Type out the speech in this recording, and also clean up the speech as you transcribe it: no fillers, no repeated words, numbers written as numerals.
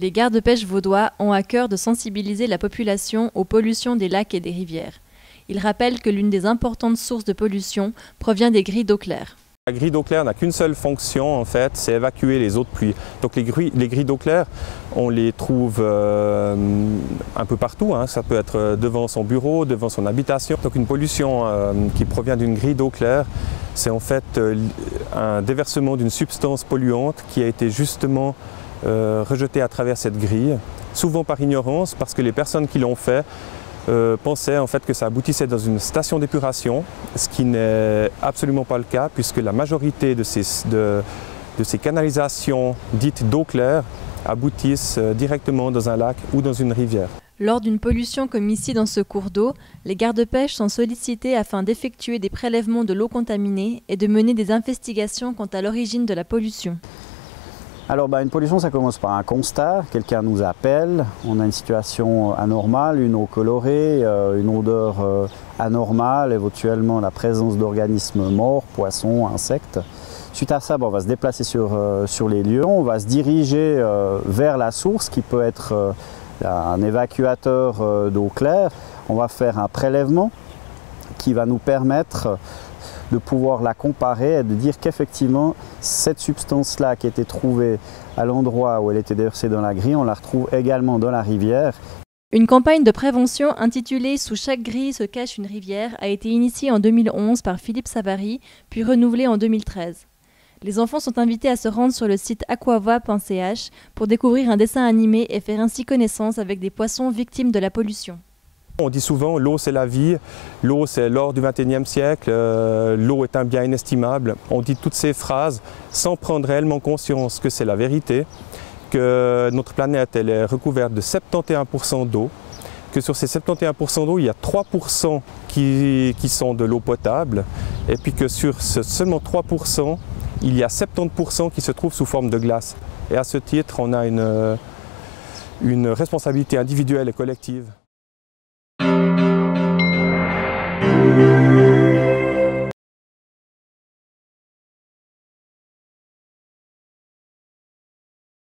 Les gardes-pêche vaudois ont à cœur de sensibiliser la population aux pollutions des lacs et des rivières. Ils rappellent que l'une des importantes sources de pollution provient des grilles d'eau claire. La grille d'eau claire n'a qu'une seule fonction, en fait, c'est évacuer les eaux de pluie. Donc les grilles d'eau claire, on les trouve un peu partout, hein. Ça peut être devant son bureau, devant son habitation. Donc une pollution qui provient d'une grille d'eau claire, c'est en fait un déversement d'une substance polluante qui a été justement rejetée à travers cette grille, souvent par ignorance, parce que les personnes qui l'ont fait pensaient en fait que ça aboutissait dans une station d'épuration, ce qui n'est absolument pas le cas, puisque la majorité de ces canalisations dites d'eau claire aboutissent directement dans un lac ou dans une rivière. Lors d'une pollution comme ici dans ce cours d'eau, les gardes-pêche sont sollicités afin d'effectuer des prélèvements de l'eau contaminée et de mener des investigations quant à l'origine de la pollution. Alors une pollution, ça commence par un constat, quelqu'un nous appelle, on a une situation anormale, une eau colorée, une odeur anormale, éventuellement la présence d'organismes morts, poissons, insectes. Suite à ça, on va se déplacer sur les lieux, on va se diriger vers la source qui peut être un évacuateur d'eau claire. On va faire un prélèvement qui va nous permettre de pouvoir la comparer et de dire qu'effectivement cette substance-là qui était trouvée à l'endroit où elle était déversée dans la grille, on la retrouve également dans la rivière. Une campagne de prévention intitulée « Sous chaque grille se cache une rivière » a été initiée en 2011 par Philippe Savary, puis renouvelée en 2013. Les enfants sont invités à se rendre sur le site aquava.ch pour découvrir un dessin animé et faire ainsi connaissance avec des poissons victimes de la pollution. On dit souvent l'eau c'est la vie, l'eau c'est l'or du XXIe siècle, l'eau est un bien inestimable. On dit toutes ces phrases sans prendre réellement conscience que c'est la vérité, que notre planète elle est recouverte de 71% d'eau, que sur ces 71% d'eau il y a 3% qui sont de l'eau potable et puis que sur seulement 3% il y a 70% qui se trouvent sous forme de glace. Et à ce titre on a une responsabilité individuelle et collective.